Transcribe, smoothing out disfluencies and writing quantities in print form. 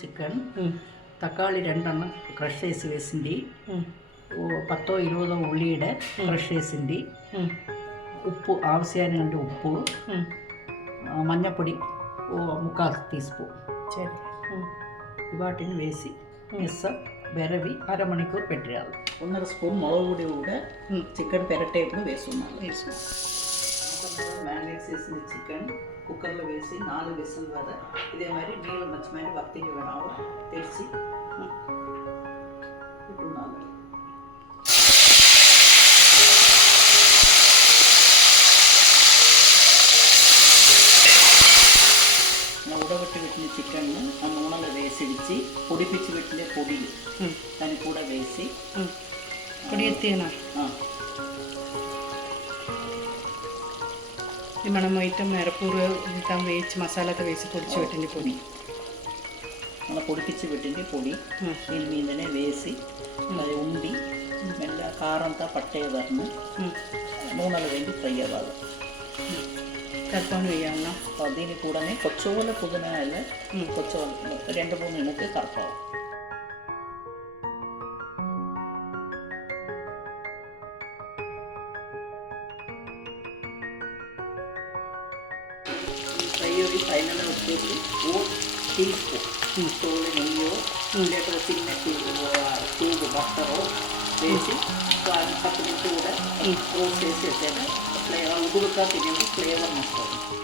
చికెన్ തക്കാളി 2 ക്രഷ് ചെയ്ത് വേസിൻ്റെ 10-20 ഉള്ളിയുടെ ക്രഷ് ചെയ്തിൻ്റെ ഉപ്പ് ആവശ്യത്തിനുണ്ട് ഉപ്പ് മഞ്ഞപ്പൊടി 3/4 ടീസ്പൂൺ ശരി ഇവാട്ടിന് വേസി മിസ്സ ബെരവി അരമണിക്കൂർ പെട്ടിയാൽ 1.5 സ്പൂൺ മുളക് പൊടി കൂടെ ചിക്കൻ പെരട്ടേപ്പ് വേസുന്നാണ് മാരിനേറ്റ് చేసిన చికెన్ కుక్కర్లో వేసి 4 విజిల్ వరకు ఇదే మరి నీళ్ళు మంచిమైన వక్తికి వేణావు తెరిచి పెట్టున్నాను ఉడగొట్టి పెట్టిన చికెన్ ఆ నూనెలో వేసి ఇచ్చి పొడిపించి పెట్టిన పొడి దాన్ని కూడా వేసి పొడి ఎత్తినా మనం ఐటమ్ మిరపూరు ఇంత వేసి మసాలాతో వేసి పొడిచి పెట్టింది పొడి అలా పొడిపించి పెట్టింది పొడి దీని మీదనే వేసి అది ఉండి మెల్ల కారంతా పట్టేదాన్ని నూనెలో వేసి ఫ్రై అవ్వాలి కర్పూరం వేయాలన్నా దీన్ని కూడా కొచ్చోల పుదీనా కొచ్చోల 2-3 మినిట్లు కరపాలి ఫ్రై ఫైనల్ వచ్చేసి 4 టీస్పూన్ తోలు నెయ్యో లేకపోతే చిన్న ట్యూబ్ బట్టరో వేసి 10 నిమిషాలు కూడా రోస్ట్ చేసి వేసాక ఫ్లేవర్ ఉడుకుతా తినేది ఫ్లేవర్ వస్తుంది